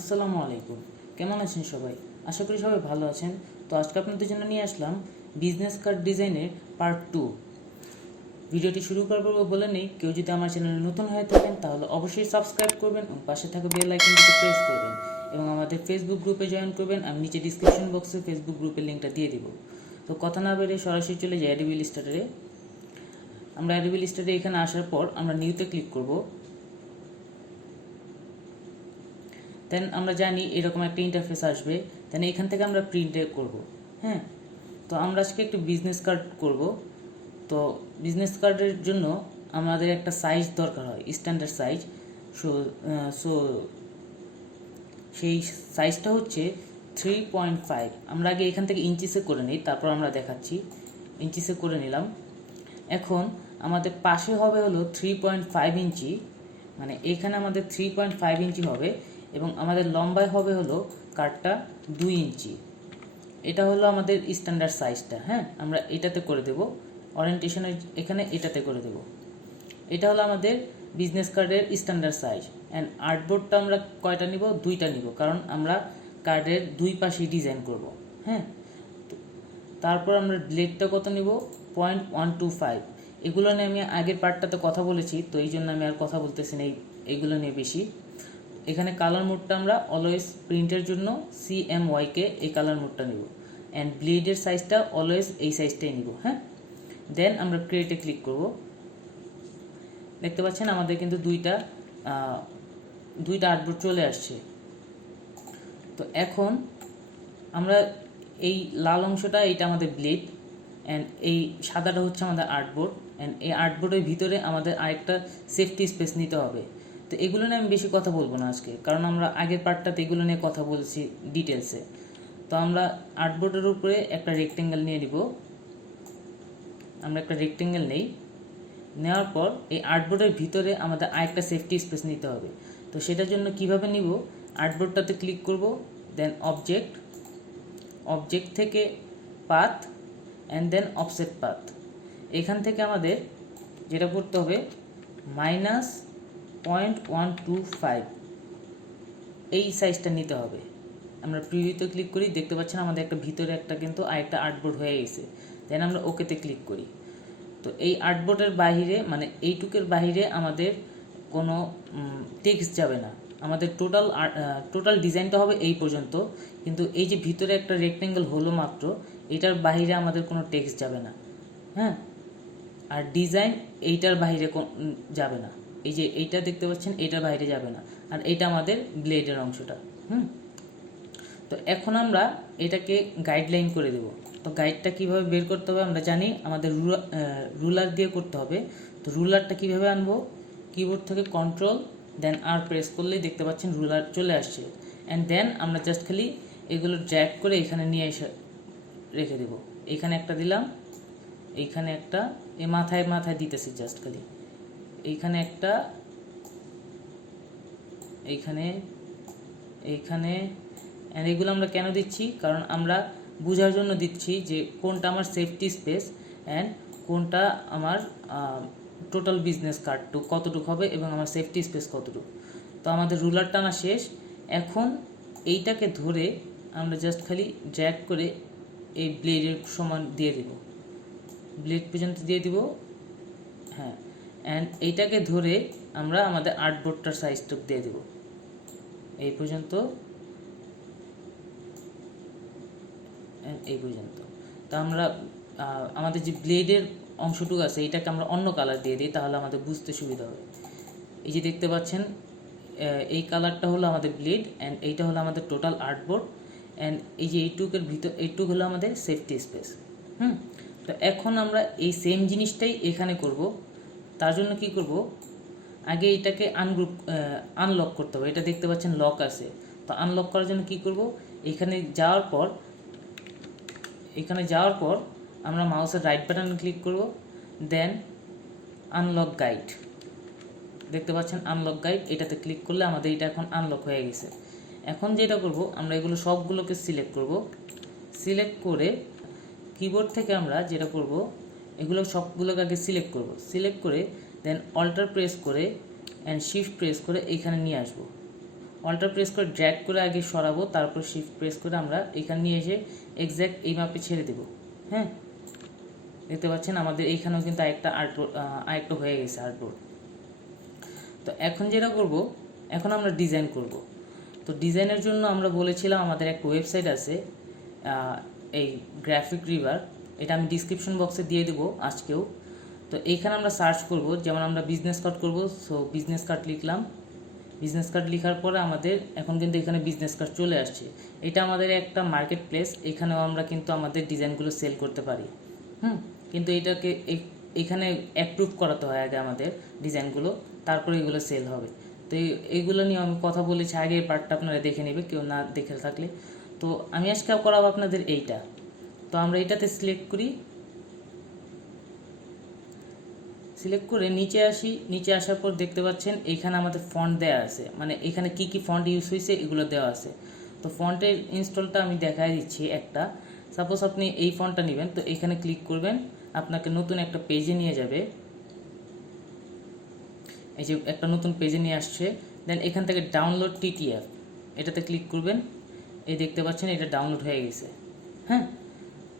আসসালামু আলাইকুম। কেমন আছেন সবাই? আশা করি সবাই ভালো আছেন। তো আজকে আপনাদের জন্য নিয়ে আসলাম বিজনেস কার্ড ডিজাইনের পার্ট 2। ভিডিওটি শুরু করব বলে নেই, কেউ যদি আমার চ্যানেলে নতুন হয়ে থাকেন তাহলে অবশ্যই সাবস্ক্রাইব করবেন এবং পাশে থাকা বেল আইকনটিতে প্রেস করবেন এবং আমাদের ফেসবুক গ্রুপে জয়েন করবেন। আমি নিচে ডিসক্রিপশন বক্সে ফেসবুক গ্রুপের লিঙ্কটা দিয়ে দিব। তো কথা না বেরিয়ে সরাসরি চলে যাই অ্যাডোবি ইলাস্ট্রেটরে। আমরা অ্যাডোবি ইলাস্ট্রেটরে এখানে আসার পর আমরা নিউতে ক্লিক করব। দেন আমরা জানি এরকম একটা ইন্টারফেস আসবে। দেন এখান থেকে আমরা প্রিন্টে করব। হ্যাঁ, তো আমরা আজকে একটু বিজনেস কার্ড করব। তো বিজনেস কার্ডের জন্য আমাদের একটা সাইজ দরকার হয়, স্ট্যান্ডার্ড সাইজ। সো সো সেই সাইজটা হচ্ছে 3.5। আমরা আগে এখান থেকে ইঞ্চিসে করে নিই, তারপর আমরা দেখাচ্ছি। ইঞ্চিসে করে নিলাম। এখন আমাদের পাশে হবে হলো 3.5 ইঞ্চি, মানে এখানে আমাদের 3.5 ইঞ্চি হবে এবং আমাদের লম্বায় হবে হলো কার্ডটা 2 ইঞ্চি। এটা হলো আমাদের স্ট্যান্ডার্ড সাইজটা। হ্যাঁ, আমরা এটাতে করে দেব, ওরিয়েন্টেশনের এখানে এটাতে করে দেব। এটা হলো আমাদের বিজনেস কার্ডের স্ট্যান্ডার্ড সাইজ। অ্যান্ড আর্টবোর্ডটা আমরা কয়টা নিব? 2টা নিব, কারণ আমরা কার্ডের দুই পাশেই ডিজাইন করব। হ্যাঁ, তারপর আমরা ব্লেডটা কত নিব? 0.125। এগুলো নিয়ে আমি আগের পার্টটাতে কথা বলেছি, তো এই জন্য আমি আর কথা বলতেছি না এইগুলো নিয়ে বেশি। এখানে কালার মোডটা আমরা অলওয়েজ প্রিন্টের জন্য CMYK এই কালার মোডটা নিব। অ্যান্ড ব্লেডের সাইজটা অলওয়েজ এই সাইজটাই নিব। হ্যাঁ, দেন আমরা ক্রিয়েটে ক্লিক করব। দেখতে পাচ্ছেন আমাদের কিন্তু দুইটা আর্টবোর্ড চলে আসছে। তো এখন আমরা এই লাল অংশটা, এটা আমাদের ব্লেড, অ্যান্ড এই সাদাটা হচ্ছে আমাদের আর্টবোর্ড। অ্যান্ড এই আর্টবোর্ডের ভিতরে আমাদের আরেকটা সেফটি স্পেস নিতে হবে। তো এগুলো নিয়ে আমি বেশি কথা বলবো না আজকে, কারণ আমরা আগের পার্টটাতে এগুলো নিয়ে কথা বলছি ডিটেলসে। তো আমরা আর্টবোর্ডের উপরে একটা রেক্টেঙ্গেল নিয়ে নিব। আমরা একটা রেক্টেঙ্গেল নেই, নেওয়ার পর এই আর্টবোর্ডের ভিতরে আমাদের আরেকটা সেফটি স্পেস নিতে হবে। তো সেটার জন্য কিভাবে নিব? আর্টবোর্ডটাতে ক্লিক করব, দেন অবজেক্ট থেকে path, and then offset path. এখান থেকে আমাদের যেটা করতে হবে -0.125 এই সাইজটা নিতে হবে। আমরা প্রিভিউতে ক্লিক করি, দেখতে পাচ্ছেন আমাদের একটা ভিতরে একটা কিন্তু আরেকটা আর্টবোর্ড হয়ে গেছে। দেন আমরা ওকেতে ক্লিক করি। তো এই আর্টবোর্ডের বাহিরে, মানে এইটুকের বাহিরে আমাদের কোনো টেক্সট যাবে না। আমাদের টোটাল ডিজাইনটা হবে এই পর্যন্ত, কিন্তু এই যে ভিতরে একটা রেক্টেঙ্গেল হলো মাত্র, এটার বাহিরে আমাদের কোনো টেক্সট যাবে না। হ্যাঁ, আর ডিজাইন এইটার বাইরে যাবে না। এই যে এইটা দেখতে পাচ্ছেন, এইটার বাইরে যাবে না। আর এটা আমাদের ব্লেডের অংশটা। তো এখন আমরা এটাকে গাইডলাইন করে দেব। তো গাইডটা কিভাবে বের করতে হবে আমরা জানি, আমাদের রুলার দিয়ে করতে হবে। তো রুলারটা কিভাবে আনবো? কিবোর্ড থেকে কন্ট্রোল দেন আর প্রেস করলেই দেখতে পাচ্ছেন রুলার চলে আসছে। অ্যান্ড দেন আমরা জাস্ট খালি এগুলো ড্র্যাগ করে এখানে নিয়ে এসে রেখে দেব। এখানে একটা দিলাম, এইখানে একটা, এই মাথায় দিতেছি জাস্ট খালি, এইখানে একটা, এইখানে। অ্যান্ড এগুলো আমরা কেন দিচ্ছি? কারণ আমরা বোঝার জন্য দিচ্ছি যে কোনটা আমার সেফটি স্পেস অ্যান্ড কোনটা আমার টোটাল বিজনেস কার্ডটুকু কতটুকু হবে এবং আমার সেফটি স্পেস কতটুকু। তো আমাদের রুলার টানা শেষ। এখন এইটাকে ধরে আমরা জাস্ট খালি ড্র্যাগ করে এই ব্লেডের সমান দিয়ে দেব, ব্লেড পর্যন্ত দিয়ে দিব। হ্যাঁ, অ্যান্ড এইটাকে ধরে আমরা আমাদের আর্টবোর্ডটার সাইজটুকু দিয়ে দেব এই পর্যন্ত, এই পর্যন্ত। তো আমরা আমাদের যে ব্লেডের অংশটুকু আছে এটাকে আমরা অন্য কালার দিয়ে দিই, তাহলে আমাদের বুঝতে সুবিধা হবে। এই যে দেখতে পাচ্ছেন এই কালারটা হলো আমাদের ব্লেড, অ্যান্ড এইটা হলো আমাদের টোটাল আর্টবোর্ড, অ্যান্ড এই যে এইটুকের ভিতর এইটুক হলো আমাদের সেফটি স্পেস। তো এখন আমরা এই সেম জিনিসটাই এখানে করব। তার জন্য কি করব? আগে এটাকে আনলক করতে হবে। এটা দেখতে পাচ্ছেন লক আছে। তো আনলক করার জন্য কি করব? এখানে যাওয়ার পর আমরা মাউসের রাইট বাটনে ক্লিক করব, দেন আনলক গাইড। দেখতে পাচ্ছেন আনলক গাইড, এটাতে ক্লিক করলে আমাদের এটা এখন আনলক হয়ে গেছে। এখন যেটা করব, আমরা এগুলো সবগুলোকে সিলেক্ট করব। সিলেক্ট করে কিবোর্ড থেকে আমরা যেটা করব, এগুলো সবগুলোকে আগে সিলেক্ট করব। সিলেক্ট করে দেন অল্টার প্রেস করে অ্যান্ড শিফট প্রেস করে এইখানে নিয়ে আসব। অল্টার প্রেস করে ড্র্যাগ করে আগে সরাবো, তারপর শিফট প্রেস করে আমরা এখানে নিয়ে এসে এক্স্যাক্ট এই মাপে ছেড়ে দেবো। হ্যাঁ, দেখতে পাচ্ছেন আমাদের এইখানেও কিন্তু আরেকটা হয়ে গেছে আর্টবোর্ড। তো এখন যেটা করব, এখন আমরা ডিজাইন করব। তো ডিজাইনের জন্য আমরা বলেছিলাম আমাদের একটা ওয়েবসাইট আছে, এই গ্রাফিক রিভার, এটা আমি ডিসক্রিপশন বক্সে দিয়ে দেবো আজকেও। তো এইখানে আমরা সার্চ করব, যেমন আমরা বিজনেস কার্ড করব, সো বিজনেস কার্ড লিখলাম। বিজনেস কার্ড লেখার পরে আমাদের এখন কিন্তু এখানে বিজনেস কার্ড চলে আসছে। এটা আমাদের একটা মার্কেট প্লেস, এখানেও আমরা কিন্তু আমাদের ডিজাইনগুলো সেল করতে পারি। কিন্তু এটাকে এখানে অ্যাপ্রুভ করাতে হয় আগে আমাদের ডিজাইনগুলো, তারপরে এগুলো সেল হবে। তো এইগুলো নিয়ে আমি কথা বলেছি, আগের পার্টটা আপনারা দেখে নেবে কেউ না দেখে থাকলে। তো আমি আজকে করাবো আপনাদের এইটা। তো আমরা এটাতে সিলেক্ট করি, সিলেক্ট করে নিচে আসি। নিচে আসার পর দেখতে পাচ্ছেন এখানে আমাদের ফন্ট দেওয়া আছে, মানে এখানে কি কি ফন্ট ইউজ হয়েছে এগুলো দেওয়া আছে। তো ফন্টের ইনস্টলটা আমি দেখাই দিচ্ছি একটা। সাপোজ আপনি এই ফন্টটা নেবেন, তো এখানে ক্লিক করবেন, আপনাকে নতুন একটা পেজে নিয়ে যাবে। এই যে একটা নতুন পেজে নিয়ে আসছে। দেন এখান থেকে ডাউনলোড টিটিএফ, এটাতে ক্লিক করবেন। এই দেখতে পাচ্ছেন এটা ডাউনলোড হয়ে গেছে। হ্যাঁ,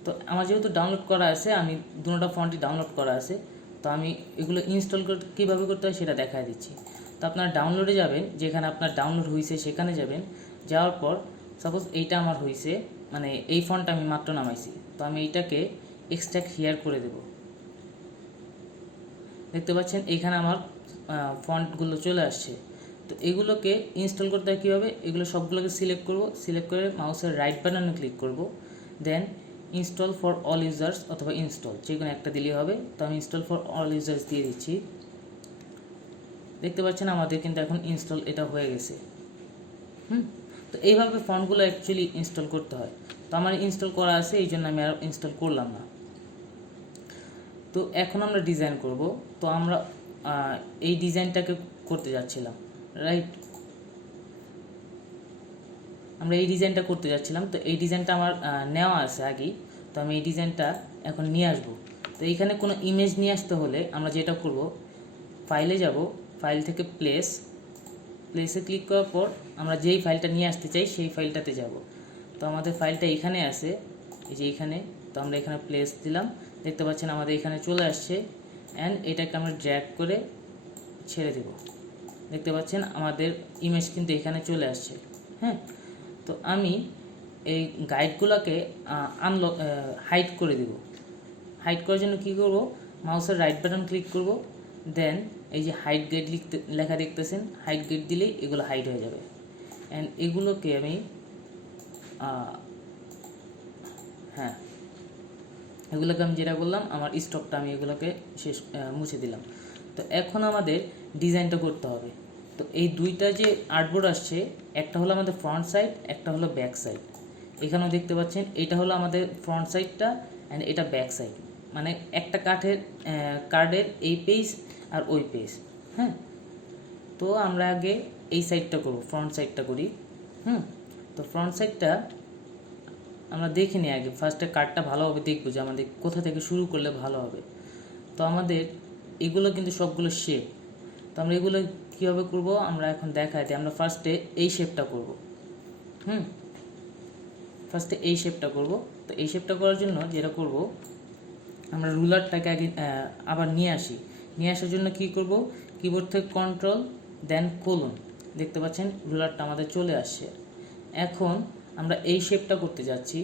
তো আমার যেহেতু ডাউনলোড করা আছে, আমি দুটো ফন্টই ডাউনলোড করা আছে, তো আমি এগুলো ইনস্টল কীভাবে করতে হয় সেটা দেখাই দিচ্ছি। তো আপনারা ডাউনলোডে যাবেন, যেখানে আপনার ডাউনলোড হয়েছে সেখানে যাবেন। যাওয়ার পর সাপোজ এইটা আমার হয়েছে, মানে এই ফন্টটা আমি মাত্র নামাইছি, তো আমি এইটাকে এক্সট্রাক্ট হিয়ার করে দেব। দেখতে পাচ্ছেন এইখানে আমার ফন্টগুলো চলে আসছে। তো এগুলোকে ইনস্টল করতে হয় কীভাবে, এগুলো সবগুলোকে সিলেক্ট করব, সিলেক্ট করে মাউসের রাইট বাটনে ক্লিক করব। Then install for all users অথবা ইনস্টল যে কোনো একটা দিলেই হবে। তো আমি ইনস্টল ফর অল ইউজার্স দিয়ে দিচ্ছি। দেখতে পাচ্ছেন আমাদের কিন্তু এখন ইনস্টল এটা হয়ে গেছে। তো এইভাবে ফন্টগুলো অ্যাকচুয়ালি ইনস্টল করতে হয়। তো আমার ইনস্টল করা আছে, এই জন্য আমি আর ইনস্টল করলাম না। তো এখন আমরা ডিজাইন করব। তো আমরা এই ডিজাইনটাকে করতে যাচ্ছিলাম, রাইট? আমরা এই ডিজাইনটা করতে যাচ্ছিলাম। তো এই ডিজাইনটা আমার নেওয়া আছে আগেই, তো আমি এই ডিজাইনটা এখন নিয়ে আসব। তো এইখানে কোনো ইমেজ নিয়ে আসতে হলে আমরা যেটা করব, ফাইলে যাব, ফাইল থেকে প্লেসে ক্লিক করার পর আমরা যেই ফাইলটা নিয়ে আসতে চাই সেই ফাইলটাতে যাব। তো আমাদের ফাইলটা এখানে আছে, এই যে এখানে। তো আমরা এখানে প্লেস দিলাম, দেখতে পাচ্ছেন আমাদের এখানে চলে আসছে। অ্যান্ড এটাকে আমরা ড্র্যাগ করে ছেড়ে দেব। দেখতে পাচ্ছেন আমাদের ইমেজ কিন্তু এখানে চলে আসছে। হ্যাঁ, তো আমি এই গাইডগুলোকে হাইড করে দেব। হাইড করার জন্য কী করব, মাউসের রাইট বাটন ক্লিক করব। দেন এই যে হাইড গাইড লেখা দেখতেছেন, হাইড গাইড দিলেই এগুলো হাইড হয়ে যাবে। অ্যান্ড এগুলোকে আমি এগুলোকে আমি যেটা করলাম, আমার স্টকটা আমি এগুলোকে মুছে দিলাম। তো এখন আমাদের ডিজাইনটা করতে হবে। তো এই দুইটা যে আর্টবোর্ড আসছে, একটা হলো আমাদের ফ্রন্ট সাইড, একটা হলো ব্যাক সাইড। এখানেও দেখতে পাচ্ছেন এটা হলো আমাদের ফ্রন্ট সাইডটা অ্যান্ড এটা ব্যাক সাইড, মানে একটা কার্ডের এই পেজ আর ওই পেজ। হ্যাঁ, তো আমরা আগে এই সাইডটা করব, ফ্রন্ট সাইডটা করি। তো ফ্রন্ট সাইডটা আমরা দেখে নিই আগে, ফার্স্টে কার্ডটা ভালোভাবে দেখবো যে আমাদের কোথা থেকে শুরু করলে ভালো হবে। তো আমাদের এগুলো কিন্তু সবগুলো শেপ। তো আমরা এগুলো কীভাবে করব আমরা এখন দেখাই দিই। আমরা ফার্স্টে এই শেপটা করব। ফার্স্টে এই শেপটা করব। তো এই শেপটা করার জন্য যেটা করব, আমরা রুলারটাকে আগে আবার নিয়ে আসি। নিয়ে আসার জন্য কি করব, কিবোর্ড থেকে কন্ট্রোল দেন কোলন, দেখতে পাচ্ছেন রুলারটা আমাদের চলে আসছে। এখন আমরা এই শেপটা করতে যাচ্ছি,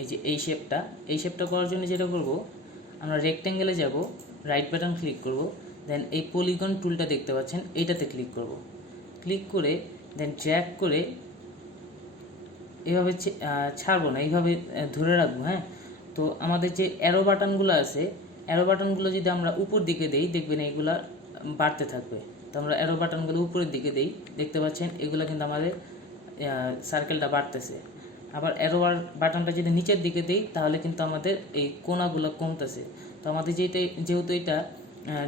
এই যে এই শেপটা করার জন্য যেটা করব, আমরা রেক্ট্যাঙ্গেলে যাব, রাইট বাটন ক্লিক করব। দেন এই পলিগন টুলটা দেখতে পাচ্ছেন, এইটাতে ক্লিক করব। ক্লিক করে দেন ড্র্যাগ করে এইভাবে ছাড়বো না, এইভাবে ধরে রাখবো। হ্যাঁ, তো আমাদের যে অ্যারো বাটনগুলো আছে, অ্যারো বাটনগুলো যদি আমরা উপর দিকে দেই, দেখবেন এইগুলা বাড়তে থাকবে। তো আমরা অ্যারো বাটনগুলো উপরের দিকে দেই, দেখতে পাচ্ছেন এগুলো কিন্তু আমাদের সার্কেলটা বাড়তেছে। আবার অ্যারো বাটনটা যদি নিচের দিকে দিই, তাহলে কিন্তু আমাদের এই কোণাগুলো কমতেছে। তো আমাদের যেহেতু এটা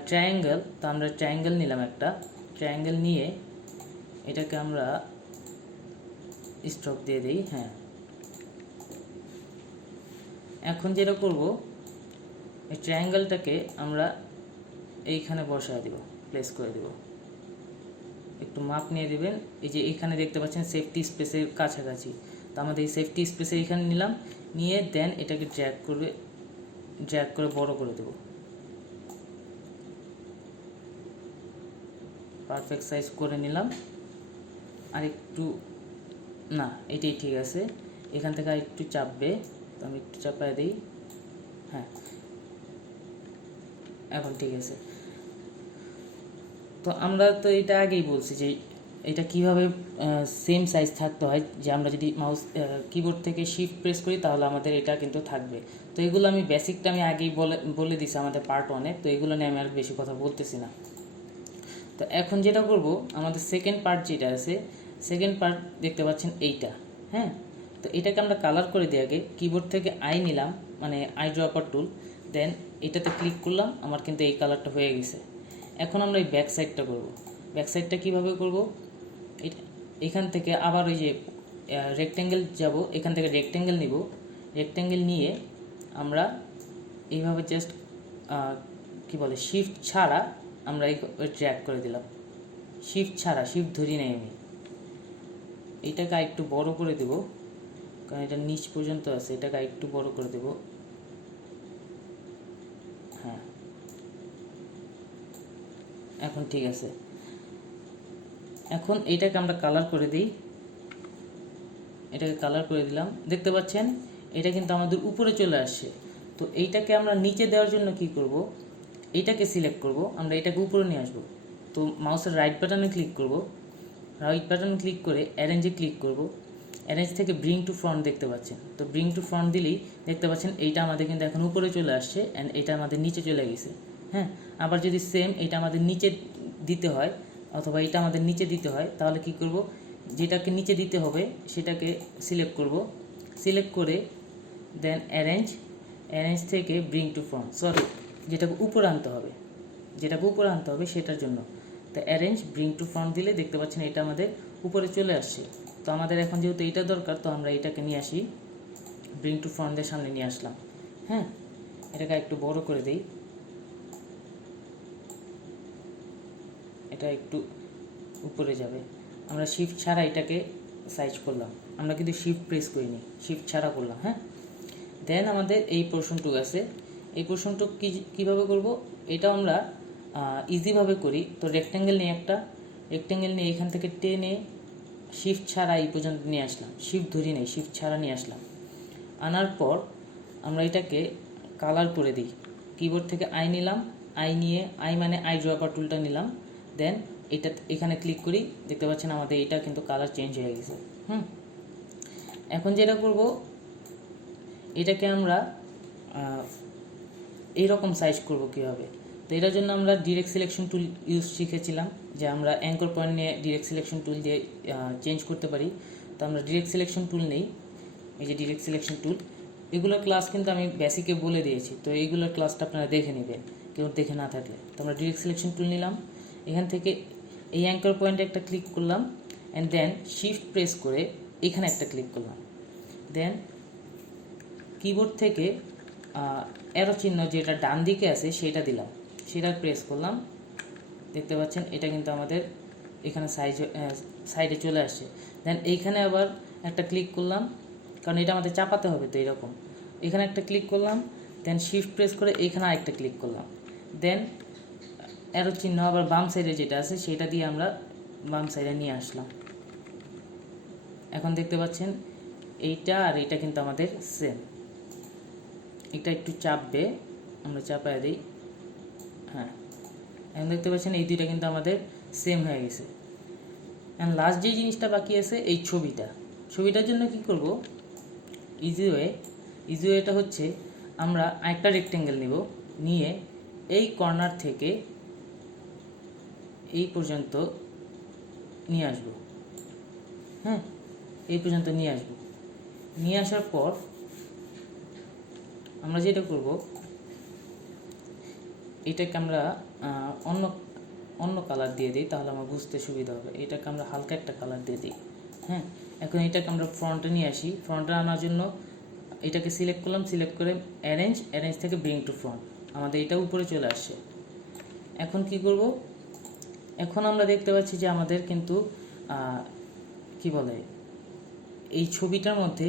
ট্রায়াঙ্গেল, তো আমরা ট্রায়াঙ্গেল নিলাম, একটা ট্রায়াঙ্গেল নিয়ে এটাকে আমরা স্ট্রোক দিয়ে দিই। হ্যাঁ, এখন যেটা করব, এই ট্রায়াঙ্গেলটাকে আমরা এইখানে বসায় দিব, প্লেস করে দিব। একটু মাপ নিয়ে দেবেন। এই যে এখানে দেখতে পাচ্ছেন সেফটি স্পেসের কাছাকাছি, তো আমাদের এই সেফটি স্পেসে এখানে নিলাম, নিয়ে দেন এটাকে ড্র্যাগ করে বড় করে দেব। পারফেক্ট সাইজ করে নিলাম। আর একটু না, এটাই ঠিক আছে, এখান থেকে আর একটু চাপবে, তো আমি একটু চাপায় দিই। হ্যাঁ, এখন ঠিক আছে। তো আমরা তো এটা আগেই বলছি যে এটা কিভাবে সেম সাইজ থাকতে হয়, যে আমরা যদি মাউস কিবোর্ড থেকে শিফট প্রেস করি তাহলে আমাদের এটা কিন্তু থাকবে। তো এগুলো আমি বেসিকটা আমি আগেই বলে দিছি আমাদের পার্ট 1-এ, তো এগুলো নিয়ে আমি আর বেশি কথা বলতেছি না। তো এখন যেটা করব, আমাদের সেকেন্ড পার্ট যেটা আছে, সেকেন্ড পার্ট দেখতে পাচ্ছেন এইটা। হ্যাঁ, তো এটাকে আমরা কালার করে দিই। আগে কিবোর্ড থেকে আই নিলাম, মানে আই ড্রপার টুল, দেন এটাতে ক্লিক করলাম, আমার কিন্তু এই কালারটা হয়ে গেছে। এখন আমরা এই ব্যাক সাইডটা করব। ব্যাক সাইডটা কীভাবে করব, এখান থেকে আবার ওই যে রেক্ট্যাঙ্গেল যাব, এখান থেকে রেক্ট্যাঙ্গেল নিব, রেক্ট্যাঙ্গেল নিয়ে আমরা এইভাবে জাস্ট কি বলে শিফট ছাড়া আমরা এই ড্র্যাগ করে দিলাম। শিফট ছাড়া, শিফট ধরি নাই আমি। এটাকে একটু বড় করে দেব, কারণ এটা নিচ পর্যন্ত আছে, এটাকে একটু বড় করে দেব। হ্যাঁ, এখন ঠিক আছে। এখন এটাকে আমরা কালার করে দিই, এটাকে কালার করে দিলাম। দেখতে পাচ্ছেন এটা কিন্তু আমাদের উপরে চলে আসছে। তো এইটাকে আমরা নিচে দেওয়ার জন্য কি করব, এইটাকে সিলেক্ট করব, আমরা এটাকে উপরে নিয়ে আসব। তো মাউসের রাইট বাটনে ক্লিক করব, রাইট বাটন ক্লিক করে অ্যারেঞ্জে ক্লিক করব। অ্যারেঞ্জ থেকে ব্রিং টু ফ্রন্ট দেখতে পাচ্ছেন, তো ব্রিং টু ফ্রন্ট দিলেই দেখতে পাচ্ছেন এইটা আমাদের কিন্তু এখন উপরে চলে আসছে, অ্যান্ড এটা আমাদের নিচে চলে গেছে। হ্যাঁ, আবার যদি সেম এটা আমাদের নিচে দিতে হয়, অথবা এটা আমাদের নিচে দিতে হয়, তাহলে কি করব, যেটাকে নিচে দিতে হবে সেটাকে সিলেক্ট করব, সিলেক্ট করে দেন অ্যারেঞ্জ থেকে ব্রিং টু ফ্রন্ট, সরি যেটাকে উপরে আনতে হবে, সেটার জন্য। তো অ্যারেঞ্জ ব্রিং টু ফ্রন্ট দিলে দেখতে পাচ্ছেন এটা আমাদের উপরে চলে আসছে। তো আমাদের এখন যেহেতু এইটা দরকার, তো আমরা এটাকে নিয়ে আসি, ব্রিং টু ফ্রন্টের সামনে নিয়ে আসলাম। হ্যাঁ, এটাকে একটু বড় করে দিই, এটা একটু উপরে যাবে। আমরা শিফট ছাড়া এটাকে সাইজ করলাম, আমরা কিন্তু শিফট প্রেস করিনি, শিফট ছাড়া করলাম। হ্যাঁ, দেন আমাদের এই পোর্শনটুকু আছে, এই পোর্শনটুকু কীভাবে করব, এটা আমরা ইজিভাবে করি। তো রেক্ট্যাঙ্গেল নিয়ে এখান থেকে টেনে শিফট ছাড়া এই পর্যন্ত নিয়ে আসলাম, শিফট ধরি নেই, শিফট ছাড়া নিয়ে আসলাম। আনার পর আমরা এটাকে কালার করে দিই। কিবোর্ড থেকে আই নিলাম, আই নিয়ে আই মানে আই ড্রপার টুলটা নিলাম, দেন এটা এখানে ক্লিক করি, দেখতে পাচ্ছেন আমাদের এটা কিন্তু কালার চেঞ্জ হয়ে গেছে। এখন যেটা করব, এটাকে আমরা এইরকম সাইজ করব কীভাবে, তো এটার জন্য আমরা ডিরেক্ট সিলেকশন টুল শিখেছিলাম, যে আমরা অ্যাঙ্কর পয়েন্ট নিয়ে ডিরেক্ট সিলেকশন টুল দিয়ে চেঞ্জ করতে পারি। তো আমরা ডিরেক্ট সিলেকশন টুল নেই, এই যে ডিরেক্ট সিলেকশন টুল, এগুলোর ক্লাস কিন্তু আমি বেসিকে বলে দিয়েছি, তো এইগুলোর ক্লাসটা আপনারা দেখে নেবেন কেউ দেখে না থাকলে। তো আমরা ডিরেক্ট সিলেকশন টুল নিলাম, এখান থেকে এই অ্যাঙ্কর পয়েন্টে একটা ক্লিক করলাম, অ্যান্ড দেন শিফট প্রেস করে এখানে একটা ক্লিক করলাম, দেন কিবোর্ড থেকে অ্যারো চিহ্ন যেটা ডান দিকে আছে সেটা দিলাম, সেটা প্রেস করলাম। দেখতে পাচ্ছেন এটা কিন্তু আমাদের এখানে সাইডে চলে আসছে। দেন এইখানে আবার একটা ক্লিক করলাম, কারণ এটা আমাদের চাপাতে হবে, তো এরকম এখানে একটা ক্লিক করলাম, দেন শিফট প্রেস করে এইখানে আরেকটা ক্লিক করলাম, দেন অ্যারো চিহ্ন আবার বাম সাইডে যেটা আছে সেটা দিয়ে আমরা বাম সাইডে নিয়ে আসলাম। এখন দেখতে পাচ্ছেন এইটা আর এইটা কিন্তু আমাদের সেম। এটা একটু চাপবে, আমরা চাপায় দিই। হ্যাঁ, এখন দেখতে পাচ্ছেন এই দুইটা কিন্তু আমাদের সেম হয়ে গেছে। অ্যান্ড লাস্ট যে জিনিসটা বাকি আছে এই ছবিটার জন্য কি করব, ইজি ওয়েটা হচ্ছে আমরা একটা রেক্ট্যাঙ্গেল নিব, নিয়ে এই কর্নার থেকে এই পর্যন্ত নিয়ে আসব। হ্যাঁ, এই পর্যন্ত নিয়ে আসব। নিয়ে আসার পর আমরা যেটা করব, এটাকে আমরা অন্য কালার দিয়ে দিই, তাহলে আমার বুঝতে সুবিধা হবে। এটাকে আমরা হালকা একটা কালার দিয়ে দিই। হ্যাঁ, এখন এটাকে আমরা ফ্রন্টে নিয়ে আসি। ফ্রন্টে আনার জন্য এটাকে সিলেক্ট করলাম, সিলেক্ট করে অ্যারেঞ্জ থেকে ব্রিং টু ফ্রন্ট, আমাদের এটা উপরে চলে আসছে। এখন কি করব, এখন আমরা দেখতে পাচ্ছি যে আমাদের কিন্তু কি বলে এই ছবিটার মধ্যে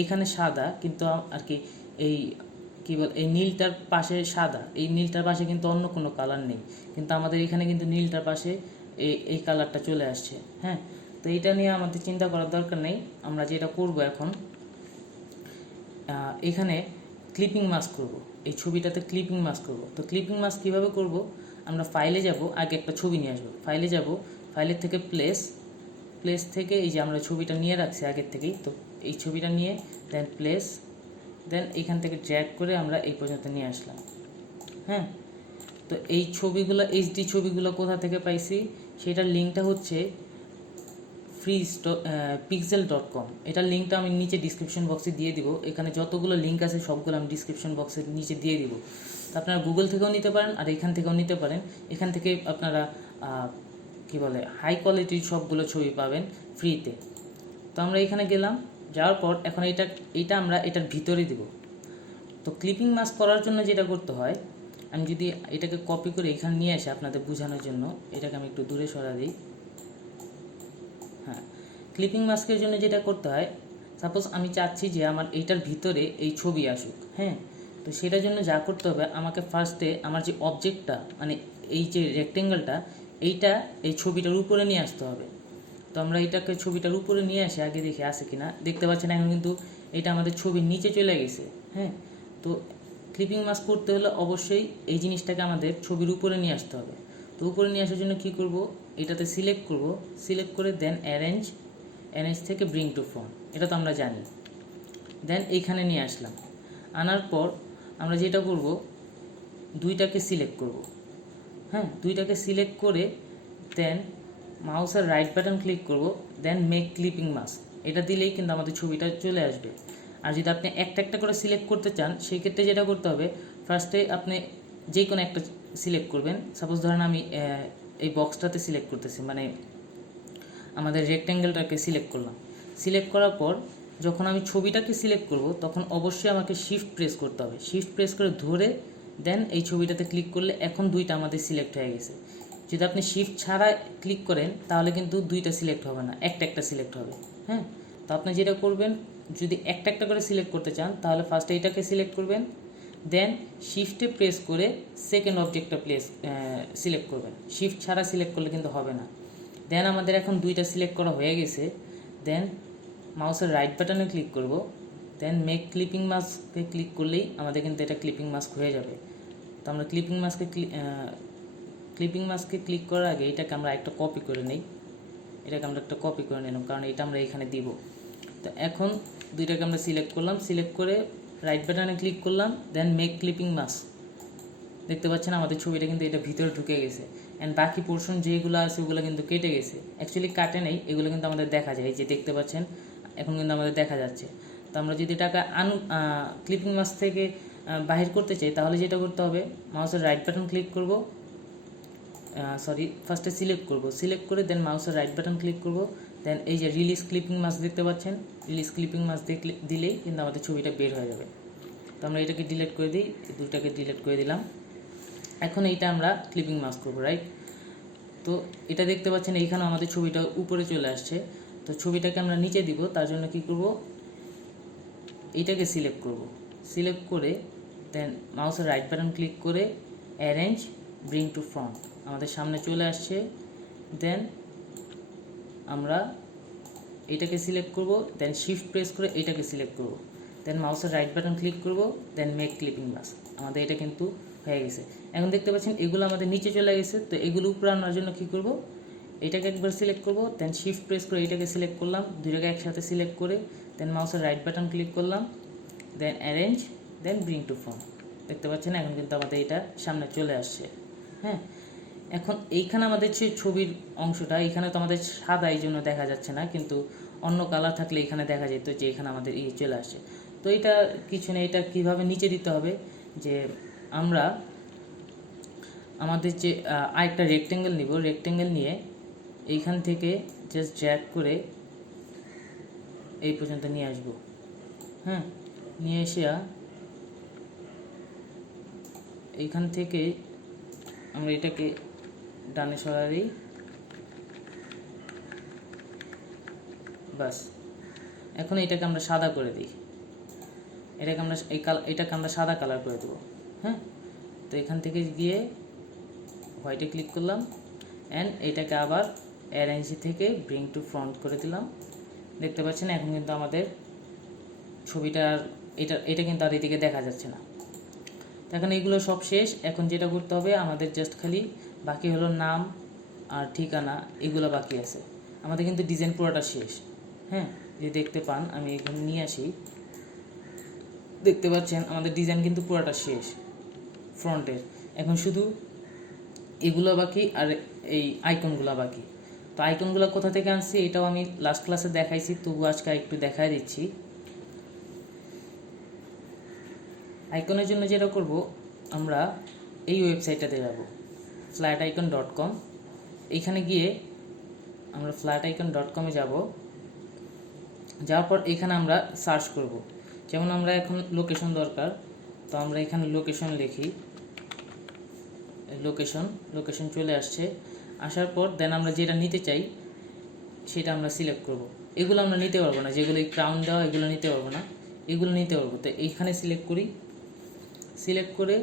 এইখানে সাদা, কিন্তু আর কি এই কি বল এই নীলটার পাশে সাদা, এই নীলটার পাশে কিন্তু অন্য কোনো কালার নেই, কিন্তু আমাদের এখানে কিন্তু নীলটার পাশে এই কালারটা চলে আসছে। হ্যাঁ, তো এটা নিয়ে আমাদের চিন্তা করার দরকার নেই। আমরা যেটা করব এখন, এখানে ক্লিপিং মাস্ক করব, এই ছবিটাতে ক্লিপিং মাস্ক করব। তো ক্লিপিং মাস্ক কীভাবে করব, আমরা ফাইলে যাব, আগে একটা ছবি নিয়ে আসবো, ফাইলে যাব, ফাইলের থেকে প্লেস থেকে এই যে আমরা ছবিটা নিয়ে রাখছি আগের থেকেই, তো এই ছবিটা নিয়ে দেন প্লেস, দেন এইখান থেকে ড্র্যাগ করে আমরা এই পর্যন্ত নিয়ে আসলাম। হ্যাঁ, তো এই ছবিগুলো এইচডি ছবিগুলো কোথা থেকে পাইছি, সেটার লিঙ্কটা হচ্ছে pixel.com। এটার লিঙ্কটা আমি নিচে ডিসক্রিপশন বক্সে দিয়ে দিব। এখানে যতগুলো লিঙ্ক আছে সবগুলো আমি ডিসক্রিপশন বক্সের নিচে দিয়ে দিব। তো আপনারা গুগল থেকেও নিতে পারেন আর এখান থেকেও নিতে পারেন। এখান থেকে আপনারা কি বলে হাই কোয়ালিটির সবগুলো ছবি পাবেন ফ্রিতে। তো আমরা এখানে গেলাম, যাওয়ার পর এখন এইটা আমরা এটার ভিতরে দিব। তো ক্লিপিং মাস্ক করার জন্য যেটা করতে হয়, আমি যদি এটাকে কপি করে এখানে নিয়ে আসি আপনাদের বোঝানোর জন্য, এটাকে আমি একটু দূরে সরা দিই। হ্যাঁ, ক্লিপিং মাস্কের জন্য যেটা করতে হয়, সাপোজ আমি চাচ্ছি যে আমার এইটার ভিতরে এই ছবি আসুক। হ্যাঁ, তো সেটার জন্য যা করতে হবে, আমাকে ফার্স্টে আমার যে অবজেক্টটা মানে এই যে রেক্টেঙ্গেলটা, এইটা এই ছবিটার উপরে নিয়ে আসতে হবে। তো আমরা এটাকে ছবিটার উপরে নিয়ে আসি, আগে দেখি আসে কিনা। দেখতে পাচ্ছেন এখন কিন্তু এটা আমাদের ছবির নিচে চলে গেছে। হ্যাঁ, তো ক্লিপিং মাস্ক করতে হলে অবশ্যই এই জিনিসটাকে আমাদের ছবির উপরে নিয়ে আসতে হবে। তো উপরে নিয়ে আসার জন্য কী করব, এটাতে সিলেক্ট করব, সিলেক্ট করে দেন অ্যারেঞ্জ থেকে ব্রিং টু ফ্রন্ট, এটা তো আমরা জানি। দেন এইখানে নিয়ে আসলাম, আনার পর আমরা যেটা করব, দুইটাকে সিলেক্ট করব। হ্যাঁ, দুইটাকে সিলেক্ট করে দেন মাউসের রাইট বাটন ক্লিক করব, দেন মেক ক্লিপিং মাস্ক, এটা দিলেই কিন্তু আমাদের ছবিটা চলে আসবে। আর যদি আপনি একটা একটা করে সিলেক্ট করতে চান, সেই ক্ষেত্রে যেটা করতে হবে, ফার্স্টে আপনি যে কোনো একটা সিলেক্ট করবেন। সাপোজ ধরেন আমি এই বক্সটাতে সিলেক্ট করতেছি, মানে আমাদের রেক্ট্যাঙ্গেলটাকে সিলেক্ট করলাম। সিলেক্ট করার পর যখন আমি ছবিটাকে সিলেক্ট করব, তখন অবশ্যই আমাকে শিফট প্রেস করতে হবে। শিফট প্রেস করে ধরে দেন এই ছবিটাতে ক্লিক করলে এখন দুইটা আমাদের সিলেক্ট হয়ে গেছে। যদি আপনি শিফট ছাড়া ক্লিক করেন তাহলে কিন্তু দুইটা সিলেক্ট হবে না, একটা সিলেক্ট হবে। হ্যাঁ, তো আপনি যেটা করবেন, যদি একটা করে সিলেক্ট করতে চান তাহলে ফার্স্টে এটাকে সিলেক্ট করবেন, দেন শিফটে প্রেস করে সেকেন্ড অবজেক্টটা সিলেক্ট করবেন। শিফট ছাড়া সিলেক্ট করলে কিন্তু হবে না। দেন আমাদের এখন দুইটা সিলেক্ট করা হয়ে গেছে। দেন মাউসের রাইট বাটনে ক্লিক করব, দেন মেক ক্লিপিং মাস্কে ক্লিক করলেই আমাদের কিন্তু এটা ক্লিপিং মাস্ক হয়ে যাবে। তো আমরা ক্লিপিং মাস্কে ক্লিক করার আগে এটাকে আমরা একটা কপি করে নিই। এটাকে আমরা একটা কপি করে নিলাম, কারণ এটা আমরা এখানে দিব। তো এখন দুইটাকে আমরা সিলেক্ট করলাম, সিলেক্ট করে রাইট বাটনে ক্লিক করলাম, দেন মেক ক্লিপিং মাস্ক। দেখতে পাচ্ছেন আমাদের ছবিটা কিন্তু এটা ভিতরে ঢুকে গেছে। অ্যান্ড বাকি পোর্শন যেগুলো আছে ওগুলো কিন্তু কেটে গেছে, অ্যাকচুয়ালি কাটে নেই, এগুলো কিন্তু আমাদের দেখা যায়, এই যে দেখতে পাচ্ছেন এখন কিন্তু আমাদের দেখা যাচ্ছে। তো আমরা যদি এটাকে ক্লিপিং মাস্ক থেকে বাহির করতে চাই, তাহলে যেটা করতে হবে, মাউসের রাইট বাটন ক্লিক করব, ফার্স্টে সিলেক্ট করব, সিলেক্ট করে দেন মাউসের রাইট বাটন ক্লিক করব, দেন এই যে রিলিজ ক্লিপিং মাস্ক দেখতে পাচ্ছেন, রিলিজ ক্লিপিং মাস্ক দিলেই কিন্তু আমাদের ছবিটা বের হয়ে যাবে। তো আমরা এটাকে ডিলিট করে দিই, দুটাকে ডিলিট করে দিলাম। এখন এইটা আমরা ক্লিপিং মাস্ক করবো, রাইট? তো এটা দেখতে পাচ্ছেন এইখানে আমাদের ছবিটা উপরে চলে আসছে। তো ছবিটাকে আমরা নিচে দিব, তার জন্য কি করব, এইটাকে সিলেক্ট করব, সিলেক্ট করে দেন মাউসের রাইট বাটন ক্লিক করে অ্যারেঞ্জ ব্রিং টু ফ্রন্ট, আমাদের সামনে চলে আসছে। দেন আমরা এইটাকে সিলেক্ট করব, দেন শিফট প্রেস করে এইটাকে সিলেক্ট করব, দেন মাউসের রাইট বাটন ক্লিক করব, দেন মেক ক্লিপিং মাস্ক, আমাদের এটা কিন্তু হয়ে গেছে। এখন দেখতে পাচ্ছেন এগুলো আমাদের নিচে চলে গেছে। তো এগুলো উপরে আনার জন্য কী করব, এটাকে একবার সিলেক্ট করব, দেন শিফট প্রেস করে এটাকে সিলেক্ট করলাম, দুইটাকে একসাথে সিলেক্ট করে দেন মাউসের রাইট বাটন ক্লিক করলাম, then arrange, then bring to front. দেখতে পাচ্ছেন এখন কিন্তু আমাদের এটা সামনে চলে আসছে। হ্যাঁ, এখন এইখানে আমাদের যে ছবির অংশটা, এখানে তো আমাদের সাদা, এই জন্য দেখা যাচ্ছে না, কিন্তু অন্য কালার থাকলে এখানে দেখা যেত যে এখানে আমাদের চলে আসে। তো এটা কিছু নেই, এটা কীভাবে নিচে দিতে হবে, যে আমরা আমাদের যে আরেকটা রেক্টেঙ্গেল নিব, রেক্টেঙ্গেল নিয়ে এইখান থেকে জাস্ট ড্র্যাগ করে এই পর্যন্ত নিয়ে আসব। হ্যাঁ, নিয়ে এসে এইখান থেকে আমরা এটাকে ডানে সরালেই বাস। এখন এটাকে আমরা সাদা করে দিই, এটাকে আমরা সাদা কালার করে দেবো। হ্যাঁ, তো এখান থেকে গিয়ে হোয়াইটে ক্লিক করলাম অ্যান্ড এটাকে আবার অ্যারেঞ্জ থেকে ব্রিং টু ফ্রন্ট করে দিলাম। দেখতে পাচ্ছেন এখন কিন্তু আমাদের ছবিটার এটা কিন্তু আর এদিকে দেখা যাচ্ছে না। তো এখন এগুলো সব শেষ। এখন যেটা করতে হবে আমাদের জাস্ট খালি বাকি হলো নাম আর ঠিকানা, এগুলো বাকি আছে। আমাদের কিন্তু ডিজাইন পুরোটা শেষ। হ্যাঁ, যে দেখতে পান আমি এখানে নিয়ে আসি, দেখতে পাচ্ছেন আমাদের ডিজাইন কিন্তু পুরোটা শেষ ফ্রন্টের। এখন শুধু এগুলো বাকি আর এই আইকনগুলো বাকি। তো আইকনগুলো কোথা থেকে আনছি এটাও আমি লাস্ট ক্লাসে দেখাইছি, তবু আজকে একটু দেখাই দিচ্ছি। আইকনের জন্য যেটা করব, আমরা এই ওয়েবসাইটটাতে যাব flaticon.com। এইখানে গিয়ে আমরা flaticon.com-এ যাব। যাওয়ার পর এখানে আমরা সার্চ করব। যেমন আমরা এখন লোকেশন দরকার, তো আমরা এখানে লোকেশন লিখি, লোকেশন চলে আসছে। আসার পর দেন আমরা যেটা নিতে চাই সেটা আমরা সিলেক্ট করব। এগুলো আমরা নিতে পারবো না, যেগুলো এই ক্রাউন দেওয়া এগুলো নিতে পারবো না, এগুলো নিতে পারবো। তো এইখানে সিলেক্ট করি, সিলেক্ট করে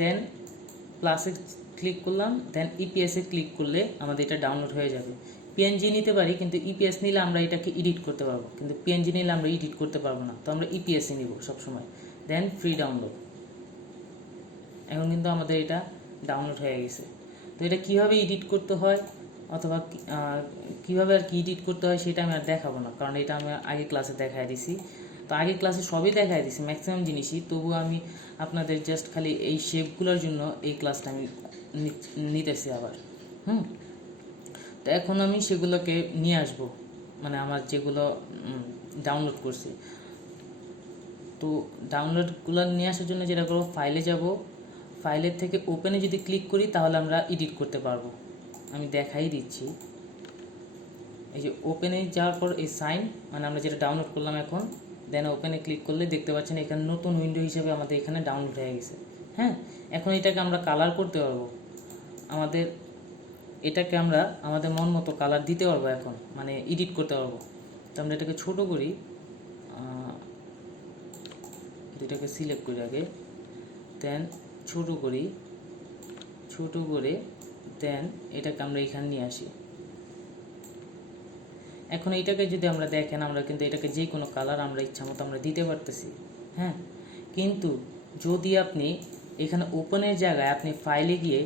দেন প্লাসে ক্লিক করলাম, দেন ইপিএসে ক্লিক করলে আমাদের এটা ডাউনলোড হয়ে যাবে। পিএনজি নিতে পারি, কিন্তু ইপিএস নিলে আমরা এটাকে এডিট করতে পারবো, কিন্তু পিএনজি নিলে আমরা এডিট করতে পারবো না। তো আমরা ইপিএসে নিব সবসময়, দেন ফ্রি ডাউনলোড। এখন কিন্তু আমাদের এটা ডাউনলোড হয়ে গেছে। তো এটা কীভাবে এডিট করতে হয় অথবা কীভাবে আর কি এডিট করতে হয় সেটা আমি আর দেখাবো না, কারণ এটা আমি আগে ক্লাসে দেখাই দিছি। তো আগে ক্লাসে সবই দেখাই দিছি, ম্যাক্সিমাম জিনিসই। তবুও আমি আপনাদের জাস্ট খালি এই শেপগুলোর জন্য এই ক্লাসটা আমি নিতেছি আবার। তো এখন আমি সেগুলোকে নিয়ে আসব, মানে আমার যেগুলো ডাউনলোড করছি। তো ডাউনলোডগুলো নিয়ে আসার জন্য যেটা করবো, ফাইলে যাব, ফাইলের থেকে ওপেনে যদি ক্লিক করি তাহলে আমরা এডিট করতে পারবো। আমি দেখাই দিচ্ছি। এই যে ওপেনে যাওয়ার পর এই সাইন, মানে আমরা যেটা ডাউনলোড করলাম এখন, দেন ওপেনে ক্লিক করলে দেখতে পাচ্ছেন এখানে নতুন উইন্ডো হিসেবে আমাদের এখানে ডাউনলোড হয়ে গেছে। হ্যাঁ, এখন এটাকে আমরা কালার করতে পারবো, এটাকে আমরা আমাদের মন মতো কালার দিতে পারবো এখন, মানে এডিট করতে পারবো। তো আমরা এটাকে ছোট করি, এটাকে সিলেক্ট করি আগে, দেন ছোট করে দেন এটাকে আমরা এখানে নিয়ে আসি। এখন এইটাকে যদি আমরা দেখেন, আমরা কিন্তু এটাকে যে কোনো কালার আমরা ইচ্ছা মতো আমরা দিতে পারতেছি। হ্যাঁ, কিন্তু যদি আপনি এখানে ওপেনের জায়গায় আপনি ফাইলে গিয়ে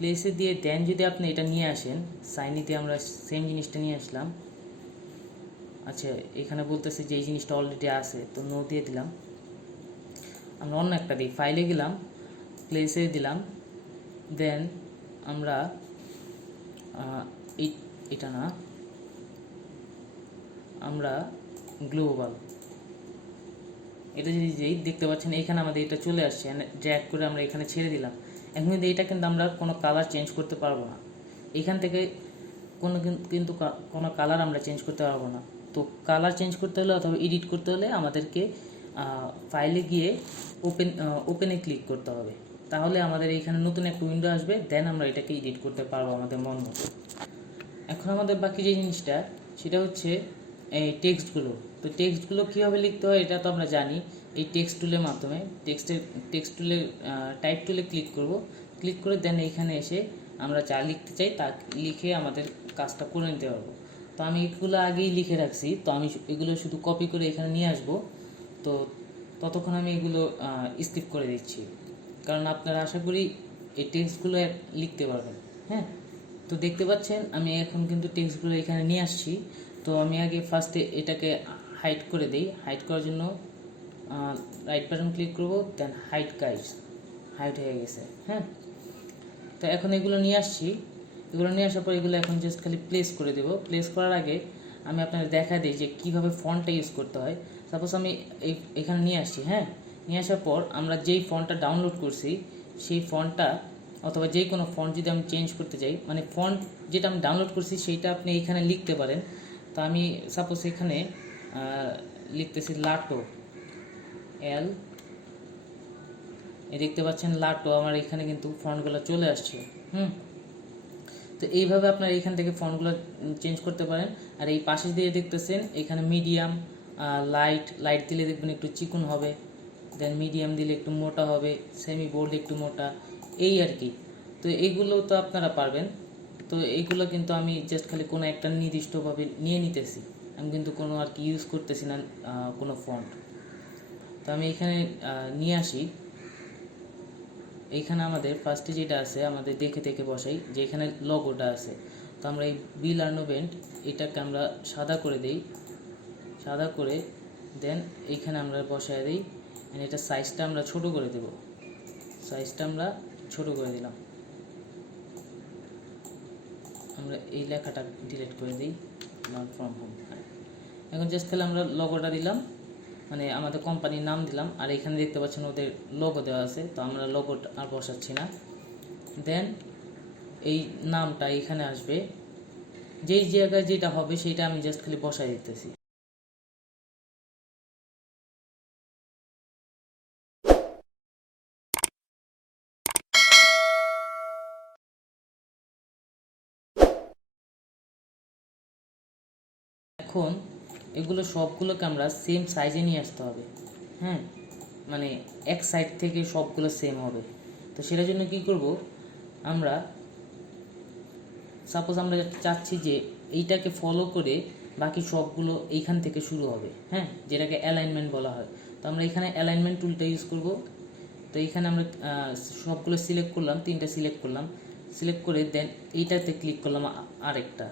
প্লেসে দিয়ে দেন যদি আপনি এটা নিয়ে আসেন, সাইনিতে আমরা সেম জিনিসটা নিয়ে আসলাম। আচ্ছা, এখানে বলতেছে যে এই জিনিসটা অলরেডি আছে, তো নো দিয়ে দিলাম। আমরা অন্য একটা দিই, ফাইলে গেলাম, প্লেসে দিলাম, দেন আমরা এটা না, আমরা গ্লোবাল এটা যদি যেই দেখতে পাচ্ছেন এখানে আমাদের এটা চলে আসছে, ড্র্যাগ করে আমরা এখানে ছেড়ে দিলাম। এখন কিন্তু এটা কিন্তু আমরা কোনো কালার চেঞ্জ করতে পারবো না, এখান থেকে কোনো কালার আমরা চেঞ্জ করতে পারবো না। তো কালার চেঞ্জ করতে হলে অথবা এডিট করতে হলে আমাদেরকে ফাইলে গিয়ে ওপেনে ক্লিক করতে হবে, তাহলে আমাদের এখানে নতুন একটা উইন্ডো আসবে, দেন আমরা এটাকে এডিট করতে পারবো আমাদের মন মতো। এখন আমাদের বাকি যে জিনিসটা সেটা হচ্ছে এই টেক্সটগুলো। তো টেক্সটগুলো কীভাবে লিখতে হয় এটা তো আমরা জানি, এই টেক্সট টুলের মাধ্যমে। টেক্সট টুলে টাইপ টুলে ক্লিক করব, ক্লিক করে দেন এইখানে এসে আমরা যা লিখতে চাই তা লিখে আমাদের কাজটা করে নিতে পারবো। তো আমি এগুলো আগেই লিখে রাখছি, তো আমি এগুলো শুধু কপি করে এখানে নিয়ে আসব। তো ততক্ষণ আমি এগুলো স্কিপ করে দিচ্ছি, কারণ আপনারা আশা করি এই টেক্সটগুলো লিখতে পারবেন। হ্যাঁ, তো দেখতে পাচ্ছেন আমি এখন কিন্তু টেক্সটগুলো এখানে নিয়ে আসছি। তো আমি আগে ফার্স্টে এটাকে হাইড করে দিই। হাইড করার জন্য রাইট বাটন ক্লিক করব, দেন হাইড গাইজ, হাইড হয়ে গেছে। হ্যাঁ, তো এখন এগুলো নিয়ে আসছি, এগুলো নিয়ে আসার পর এগুলো এখন জাস্ট খালি প্লেস করে দেব। প্লেস করার আগে আমি আপনাদের দেখা দিই যে কীভাবে ফন্টটা ইউজ করতে হয়। সাপোজ আমি এখানে নিয়ে আসছি, হ্যাঁ, নিয়ে আসার পর আমরা যেই ফন্টটা ডাউনলোড করছি সেই ফন্টটা অথবা যে কোনো ফন্ট যদি আমি চেঞ্জ করতে চাই, মানে ফন্ট যেটা আমি ডাউনলোড করছি সেইটা আপনি এখানে লিখতে পারেন। তো আমি সাপোজ এখানে লিখতেছি লাটো, এই দেখতে পাচ্ছেন লাটো আমার এখানে কিন্তু ফন্টগুলো চলে আসছে। তো এইভাবে আপনারা এখান থেকে ফন্টগুলো চেঞ্জ করতে পারেন। আর এই পাশে দিয়ে দেখতেছেন এখানে মিডিয়াম, লাইট দিলে দেখবেন একটু চিকন হবে, দেন মিডিয়াম দিলে একটু মোটা হবে, সেমি বোল্ড একটু মোটা, এই আর কি। তো এইগুলো তো আপনারা পারবেন। তো এইগুলো কিন্তু আমি জাস্ট খালি কোনো একটা নির্দিষ্টভাবে নিয়ে নিতেছি, আমি কিন্তু কোনো আর কি ইউজ করতেছি না কোনো ফন্ট। তো আমি এখানে নিয়ে আসি। এইখানে আমাদের ফার্স্টে যেটা আছে আমাদের দেখে দেখে বসাই, যে এখানে লগোটা আছে। তো আমরা এই বিল আর্নোভেন্ট এটাকে আমরা সাদা করে দিই, সাদা করে দেন এইখানে আমরা বসায় দিই। এটা সাইজটা আমরা ছোট করে দেব, সাইজটা আমরা ছোট করে দিলাম। আমরা এই লেখাটা ডিলিট করে দিই, নট ফ্রম হোম। এখন জাস্ট খালি আমরা লগোটা দিলাম, মানে আমাদের কোম্পানির নাম দিলাম। আর এখানে দেখতে পাচ্ছেন ওদের লোগো দেওয়া আছে, তো আমরা লোগোটা আর বসাচ্ছি না। দেন এই নামটা এখানে আসবে, যেই জায়গায় যেটা হবে সেটা আমি জাস্ট খালি বসাই দিতেছি। এখন এগুলো সবগুলোকে আমরা সেম সাইজে নিয়ে আসতে হবে। মানে এক সাইড থেকে সবগুলো সেম হবে। তো সেটার জন্য কি করব, আমরা সাপোজ আমরা চাচ্ছি যে এইটাকে ফলো করে বাকি সবগুলো এইখান থেকে শুরু হবে, যেটাকে অ্যালাইনমেন্ট বলা হয়। তো আমরা এখানে অ্যালাইনমেন্ট টুলটা ইউজ করব। তো এইখানে আমরা সবগুলো সিলেক্ট করলাম, 3টা সিলেক্ট করলাম, সিলেক্ট করে দেন এইটাতে ক্লিক করলাম আরেকটা।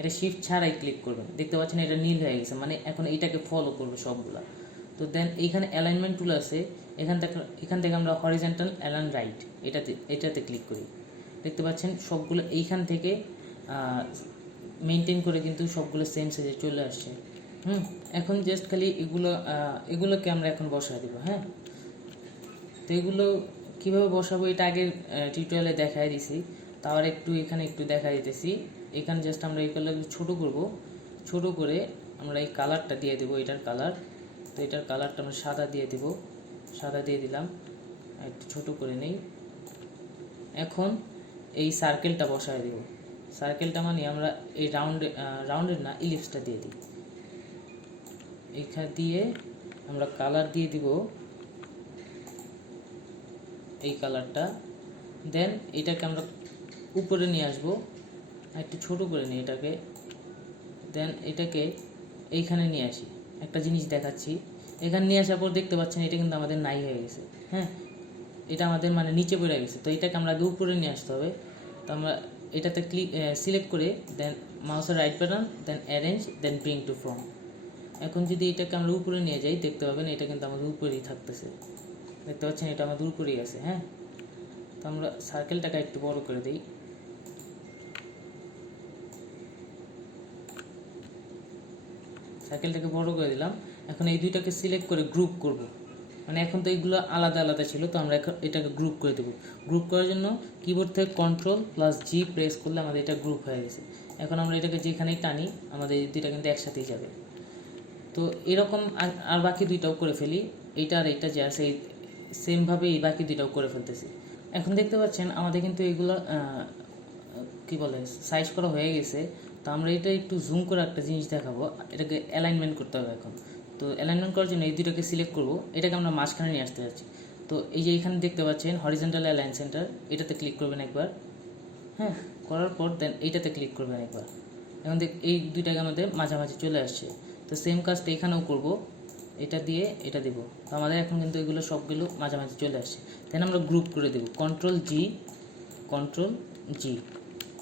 এটা শিফট ছাড়াই ক্লিক করবেন, দেখতে পাচ্ছেন এটা নীল হয়ে গেছে, মানে এখন এইটাকে ফলো করবে সবগুলা। তো দেন এইখানে অ্যালাইনমেন্ট টুল আছে, এখান থেকে আমরা হরিজন্টাল অ্যালাইন রাইট এটাতে ক্লিক করি। দেখতে পাচ্ছেন সবগুলো এইখান থেকে মেনটেন করে কিন্তু সবগুলো সেম সাইজে চলে আসছে। এখন জাস্ট খালি এগুলোকে আমরা এখন বসায় দেবো। তো এগুলো কীভাবে বসাবো এটা আগের টিউটোরিয়ালে দেখাই দিছি, তাও আর এখানে একটু দেখা দিতেছি। এখানে জাস্ট আমরা এইগুলো ছোটো করব, ছোটো করে আমরা এই কালারটা দিয়ে দেবো, এটার কালার। তো এটার কালারটা আমরা সাদা দিয়ে দেব, সাদা দিয়ে দিলাম, একটু ছোটো করে নেই। এখন এই সার্কেলটা বসায় দেব, সার্কেলটা মানে আমরা এই রাউন্ডের না ইলিপসটা দিয়ে দিই। এইখানে দিয়ে আমরা কালার দিয়ে দিব, এই কালারটা। দেন এটাকে আমরা উপরে নিয়ে আসবো, একটু ছোটো করে নিই এটাকে। দেন এটাকে এইখানে নিয়ে আসি, একটা জিনিস দেখাচ্ছি। এখানে নিয়ে আসার পর দেখতে পাচ্ছেন এটা কিন্তু আমাদের নাই হয়ে গেছে। এটা আমাদের মানে নিচে পড়ে গেছে। তো এটাকে আমরা আগে উপরে নিয়ে আসতে হবে। তো আমরা এটাতে সিলেক্ট করে দেন মাউসের right button, then arrange, then bring to front. এখন যদি এটাকে আমরা উপরে নিয়ে যাই, দেখতে পাবেন এটা কিন্তু আমাদের উপরেই থাকতেছে, দেখতে পাচ্ছেন এটা আমাদের উপরেই আছে। তো আমরা সার্কেলটাকে একটু বড় করে দিই, সার্কেলটাকে বড় করে দিলাম। এখন এই দুইটাকে সিলেক্ট করে গ্রুপ করব, মানে এখন তো এইগুলো আলাদা আলাদা ছিল, তো আমরা এটাকে গ্রুপ করে দেবো। গ্রুপ করার জন্য কিবোর্ড থেকে Ctrl+G প্রেস করলে আমাদের এটা গ্রুপ হয়ে গেছে। এখন আমরা এটাকে যেখানেই টানি আমাদের এই দুইটা কিন্তু একসাথেই যাবে। তো এরকম আর বাকি দুইটাও করে ফেলি, এইটা আর এইটা যে আছে সেমভাবে এই বাকি দুইটাও করে ফেলতেছি। এখন দেখতে পাচ্ছেন আমাদের কিন্তু এইগুলো কি বলে সাইজ করা হয়ে গেছে। তো আমরা এটা একটু জুম করে একটা জিনিস দেখাবো, এটাকে অ্যালাইনমেন্ট করতে হবে এখন। তো অ্যালাইনমেন্ট করার জন্য এই দুটোকে সিলেক্ট করব, এটাকে আমরা মাঝখানে নিয়ে আসতে যাচ্ছি। তো এই যে এখানে দেখতে পাচ্ছেন হরিজন্টাল অ্যালাইন সেন্টার, এটাতে ক্লিক করবেন একবার। করার পর দেন এইটাতে ক্লিক করবেন একবার। এখন এই দুইটাকে আমাদের মাঝামাঝি চলে আসছে। তো সেম কাজটা এখানেও করব, এটা দিয়ে এটা দেব। তো আমাদের এখন কিন্তু এগুলো সবগুলো মাঝামাঝি চলে আসছে। দেন আমরা গ্রুপ করে দেব, Ctrl+G,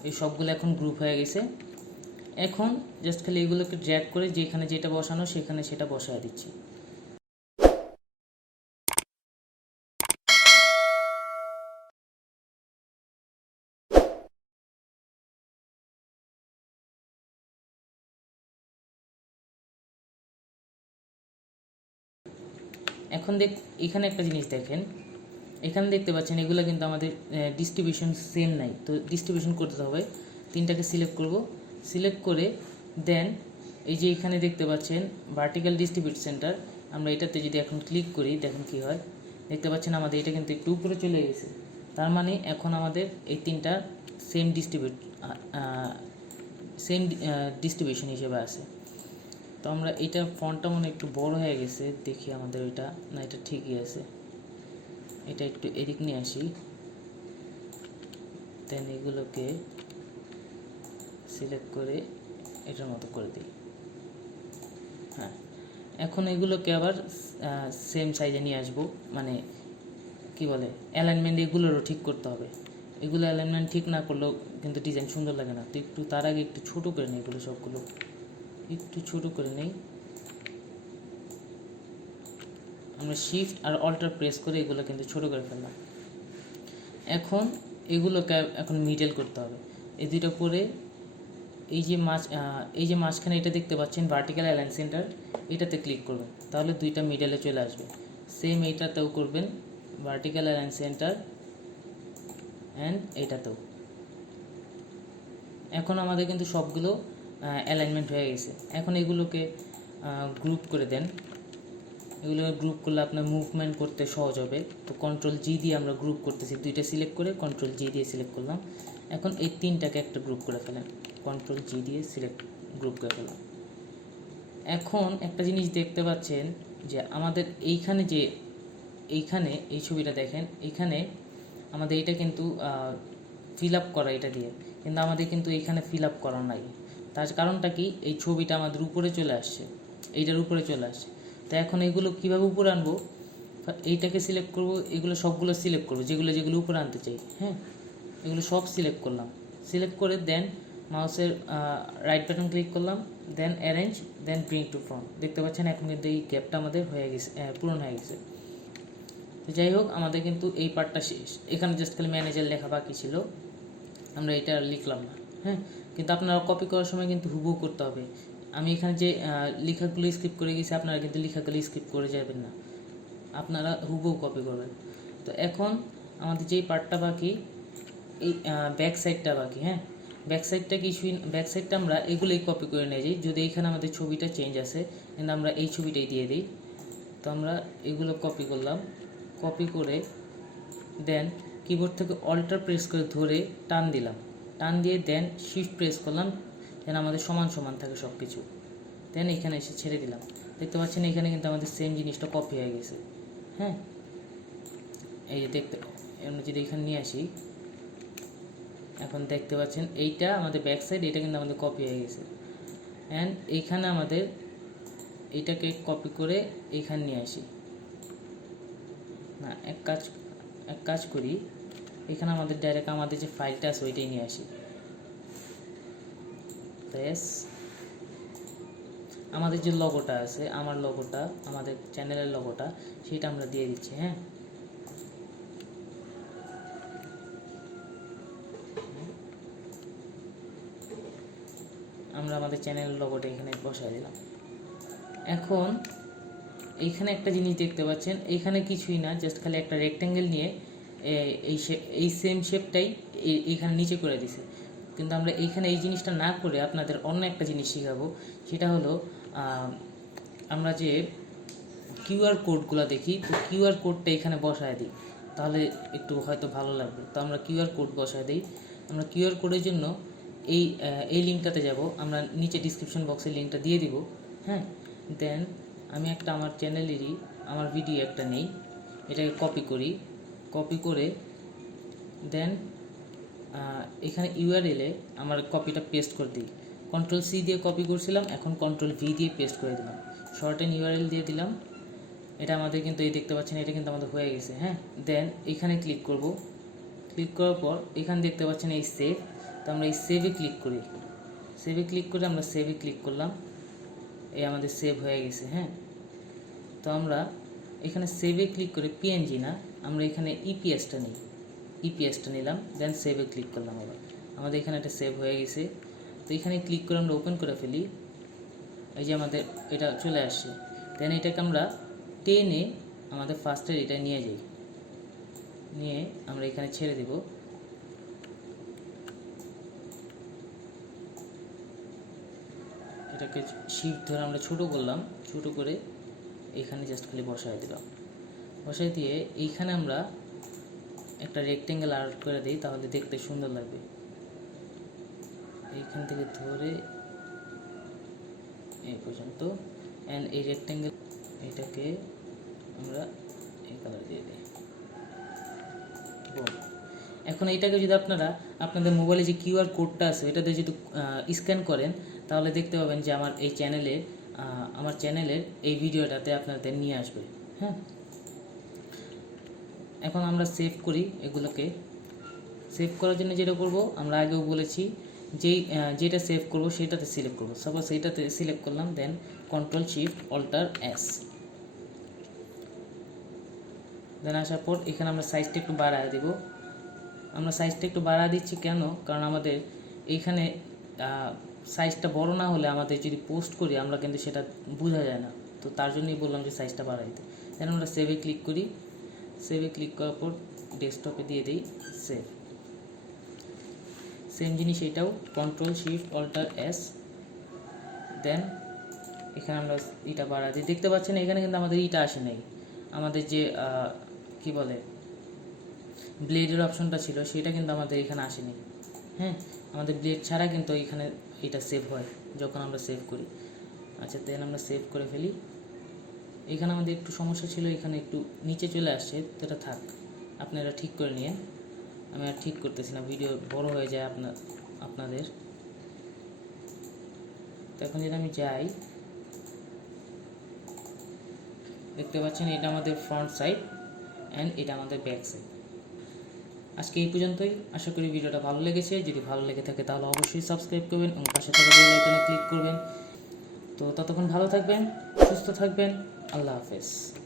এই সবগুলো এখন গ্রুপ হয়ে গেছে। এখন জাস্ট খালি এগুলোকে ড্র্যাগ করে যেখানে যেটা বসানো সেখানে সেটা বসায় দিচ্ছি। এখন এখানে একটা জিনিস দেখেন, এখানে দেখতে পাচ্ছেন এগুলো কিন্তু আমাদের ডিস্ট্রিবিউশন সেম নাই। তো ডিস্ট্রিবিউশন করতে হবে, 3টাকে সিলেক্ট করব, সিলেক্ট করে দেন এই যে এখানে দেখতে পাচ্ছেন ভার্টিক্যাল ডিস্ট্রিবিউট সেন্টার, আমরা এটাতে যদি এখন ক্লিক করি দেখেন কি হয়। দেখতে পাচ্ছেন আমাদের এটা কিন্তু একটু উপরে চলে গেছে, তার মানে এখন আমাদের এই তিনটা সেম ডিস্ট্রিবিউশন হিসেবে আছে। তো আমরা এটা ফন্টটা মনে একটু বড় হয়ে গেছে, দেখি আমাদের এটা না, এটা ঠিকই আছে। এটা একটু এদিক নিয়ে আসি, দেন এগুলোকে সিলেক্ট করে এটার মতো করে দিই। হ্যাঁ, এখন এগুলোকে আবার সেম সাইজে নিয়ে আসবো, মানে কি বলে অ্যালাইনমেন্ট এগুলোরও ঠিক করতে হবে। এগুলো অ্যালাইনমেন্ট ঠিক না করলেও কিন্তু ডিজাইন সুন্দর লাগে না। তো একটু তার আগে একটু ছোটো করে নিই, এগুলো সবগুলো একটু ছোটো করে নেই। আমরা শিফট আর অল্টার প্রেস করে এগুলো কিন্তু ছোটো করে ফেললাম। এখন এগুলোকে এখন মিডল করতে হবে। এই দুটো করে এই যে মাঝখানে এটা দেখতে পাচ্ছেন ভার্টিক্যাল অ্যালাইন সেন্টার, এটাতে ক্লিক করবেন, তাহলে দুইটা মিডলে চলে আসবে। সেম এইটাতেও করবেন, ভার্টিক্যাল অ্যালাইন সেন্টার অ্যান্ড এটাতেও। এখন আমাদের কিন্তু সবগুলো অ্যালাইনমেন্ট হয়ে গেছে। এখন এগুলোকে গ্রুপ করে দেন। এগুলো গ্রুপ করলে আপনার মুভমেন্ট করতে সহজ হবে। তো কন্ট্রোল জি দিয়ে আমরা গ্রুপ করতেছি, দুইটা সিলেক্ট করে কন্ট্রোল জি দিয়ে সিলেক্ট করলাম। এখন এই তিনটাকে একটা গ্রুপ করে ফেলেন, কন্ট্রোল জি দিয়ে গ্রুপ করে ফেলাম। এখন একটা জিনিস দেখতে পাচ্ছেন যে আমাদের এইখানে এই ছবিটা দেখেন, এইখানে আমাদের এটা কিন্তু ফিল আপ করা এটা দিয়ে, কিন্তু আমাদের কিন্তু এইখানে ফিল আপ করা নাই। তার কারণটা কি, এই ছবিটা আমাদের উপরে চলে আসছে, এইটার উপরে চলে আসছে। তো এখন এগুলো কীভাবে উপরে আনবো, এইটাকে সিলেক্ট করব, এগুলো সবগুলো সিলেক্ট করবো যেগুলো উপরে আনতে চাই। হ্যাঁ, এগুলো সব সিলেক্ট করলাম, সিলেক্ট করে দেন মাউসের রাইট বাটন ক্লিক করলাম, then arrange, then bring to front. দেখতে পাচ্ছেন এখন কিন্তু এই গ্যাপটা আমাদের হয়ে গেছে, পূরণ হয়ে গেছে। তো যাই হোক, আমাদের কিন্তু এই পার্টটা শেষ। এখানে জাস্ট খালি ম্যানেজার লেখা বাকি ছিল, আমরা এটা লিখলাম না। হ্যাঁ, কিন্তু আপনারা কপি করার সময় কিন্তু হুবহু করতে হবে। আমি এখানে যে লেখাগুলো স্কিপ করে গেছি, আপনারা কিন্তু লেখাগুলো স্কিপ করে যাবেন না, আপনারা হুবহু কপি করবেন। তো এখন আমাদের যেই পার্টটা বাকি, এই ব্যাক সাইডটা বাকি। হ্যাঁ, ব্যাক সাইডটা আমরা এগুলোই কপি করে নিয়ে যাই। যদি এইখানে আমাদের ছবিটা চেঞ্জ আছে, কিন্তু আমরা এই ছবিটাই দিয়ে দিই। তো আমরা এগুলো কপি করলাম, কপি করে দেন কিবোর্ড থেকে অল্টার প্রেস করে ধরে টান দিলাম, টান দিয়ে দেন শিফট প্রেস করলাম, যেন আমাদের সমান সমান থাকে সব কিছু। দেন এখানে এসে ছেড়ে দিলাম। দেখতে পাচ্ছেন এখানে কিন্তু আমাদের সেম জিনিসটা কপি হয়ে গেছে। হ্যাঁ, এই যে আমরা যদি এখানে নিয়ে আসি, এখন দেখতে পাচ্ছেন এইটা আমাদের ব্যাক সাইড, এটা কিন্তু আমাদের কপি হয়ে গেছে। অ্যান্ড এইখানে আমাদের এইটাকে কপি করে এইখানে নিয়ে আসি না, এক কাজ করি, এখানে আমাদের ডাইরেক্ট আমাদের যে ফাইলটা আছে ওইটাই নিয়ে আসি। প্রেস আমাদের যে লগোটা আছে, আমার লগোটা, আমাদের চ্যানেলের লগোটা, সেটা আমরা দিয়ে দিচ্ছি। হ্যাঁ, আমরা আমাদের চ্যানেলের লগোটা এখানে বসাই দিলাম। এখন এইখানে একটা জিনিস দেখতে পাচ্ছেন, এইখানে কিছুই না, জাস্ট খালি একটা রেক্ট্যাঙ্গেল নিয়ে এই সেম শেপটাই এইখানে নিচে করে দিছে। কিন্তু আমরা এইখানে এই জিনিসটা না করে আপনাদের অন্য একটা জিনিস শেখাবো, সেটা হলো আমরা যে কিউআর কোডগুলো দেখি, তো কিউআর কোডটা এখানে বসায় দিই, তাহলে একটু হয়তো ভালো লাগবে। তো আমরা কিউআর কোড বসায় দিই। আমরা কিউআর কোডের জন্য এই লিঙ্কটাতে যাব, আমরা নিচে ডিসক্রিপশন বক্সে লিঙ্কটা দিয়ে দিব। হ্যাঁ, দেন আমি একটা আমার চ্যানেলেরই আমার ভিডিও একটা নেই, এটাকে কপি করে দেন এখানে ইউআরএলে আমার কপিটা পেস্ট করে দিই। কন্ট্রোল সি দিয়ে কপি করছিলাম, এখন কন্ট্রোল ভি দিয়ে পেস্ট করে দিলাম, শর্টেন ইউআরএল দিয়ে দিলাম। এটা আমাদের কিন্তু এই দেখতে পাচ্ছেন, এটা কিন্তু আমাদের হয়ে গেছে। হ্যাঁ, দেন এখানে ক্লিক করব, ক্লিক করার পর এখানে দেখতে পাচ্ছেন এই সেভ। তো আমরা এই সেভে ক্লিক করি, আমরা সেভে ক্লিক করলাম, এই আমাদের সেভ হয়ে গেছে। হ্যাঁ, তো আমরা এখানে সেভে ক্লিক করে পিএনজি না, আমরা এখানে ইপিএসটা নিলাম, দেন সেভে ক্লিক করলাম। আবার আমাদের এখানে একটা সেভ হয়ে গেছে। তো এখানে ক্লিক করে আমরা ওপেন করে ফেলি, এই যে আমাদের এটা চলে আসছে। দেন এটাকে আমরা টেনে আমাদের ফার্স্টের এটা নিয়ে আমরা এখানে ছেড়ে দেব। এটাকে শিফট ধরে আমরা ছোট করলাম, ছোট করে এখানে জাস্ট খালি বসায় দিলাম। বসাই দিয়ে এইখানে আমরা একটা রেক্টেঙ্গেল আর্ট করে দিই, তাহলে দেখতে সুন্দর লাগবে। এইখান থেকে ধরে এই পর্যন্ত, অ্যান্ড এই রেক্টেঙ্গেল এইটাকে আমরা এই কালার দিয়ে দিই। এখন এইটাকে যদি আপনারা আপনাদের মোবাইলে যে কিউআর কোডটা আছে এটাতে যদি স্ক্যান করেন, তাহলে দেখতে পাবেন যে আমার চ্যানেলের এই ভিডিওটাতে আপনাদের নিয়ে আসবে। হ্যাঁ, এখন আমরা সেভ করি এগুলোকে। সেভ করার জন্য যেটা করব, আমরা আগেও বলেছি, যেটা সেভ করব সেটাতে সিলেক্ট করব। সাপোজ এইটাতে সিলেক্ট করলাম, দেন Ctrl+Shift+Alt+S, দেন আসার পর এখানে আমরা সাইজটা একটু বাড়ায় দেব। আমরা সাইজটা একটু বাড়ায় দিচ্ছি কেন, কারণ আমাদের এইখানে সাইজটা বড় না হলে আমাদের যদি পোস্ট করি আমরা কিন্তু সেটা বোঝা যায় না, তো তার জন্যই বললাম যে সাইজটা বাড়াই দিতে। দেন আমরা সেভে ক্লিক করি। সেভে ক্লিক করার পর ডেস্কটপে দিয়ে দিই সেভ। সেম জিনিস এটাও Ctrl+Shift+Alt+S, দেন এখানে আমরা এটা বাড়াই দিই। দেখতে পাচ্ছেন এখানে কিন্তু আমাদের এটা আসে নাই, আমাদের যে কি বলে ব্লেডের অপশনটা ছিল সেটা কিন্তু আমাদের এখানে আসেনি। হ্যাঁ, আমাদের ব্লেড ছাড়া কিন্তু এখানে এটা সেভ হয় যখন আমরা সেভ করি। আচ্ছা, দেন আমরা সেভ করে ফেলি। এখানে আমাদের একটু সমস্যা ছিল, এখানে একটু নিচে চলে আসছে, তো এটা থাক, আপনারা ঠিক করে নিয়ে। আমি আর ঠিক করতেছি না, ভিডিও বড় হয়ে যায় আপনাদের। তো এখন যদি আমি যাই, দেখতে পাচ্ছেন এটা আমাদের ফ্রন্ট সাইড অ্যান্ড এটা আমাদের ব্যাক সাইড। আজকে এই পর্যন্তই। আশা করি ভিডিওটা ভালো লেগেছে। যদি ভালো লেগে থাকে তাহলে অবশ্যই সাবস্ক্রাইব করবেন এবং পাশে থাকা বেল আইকনে ক্লিক করবেন। তো ততক্ষণ ভালো থাকবেন, সুস্থ থাকবেন। আল্লাহ হাফেজ।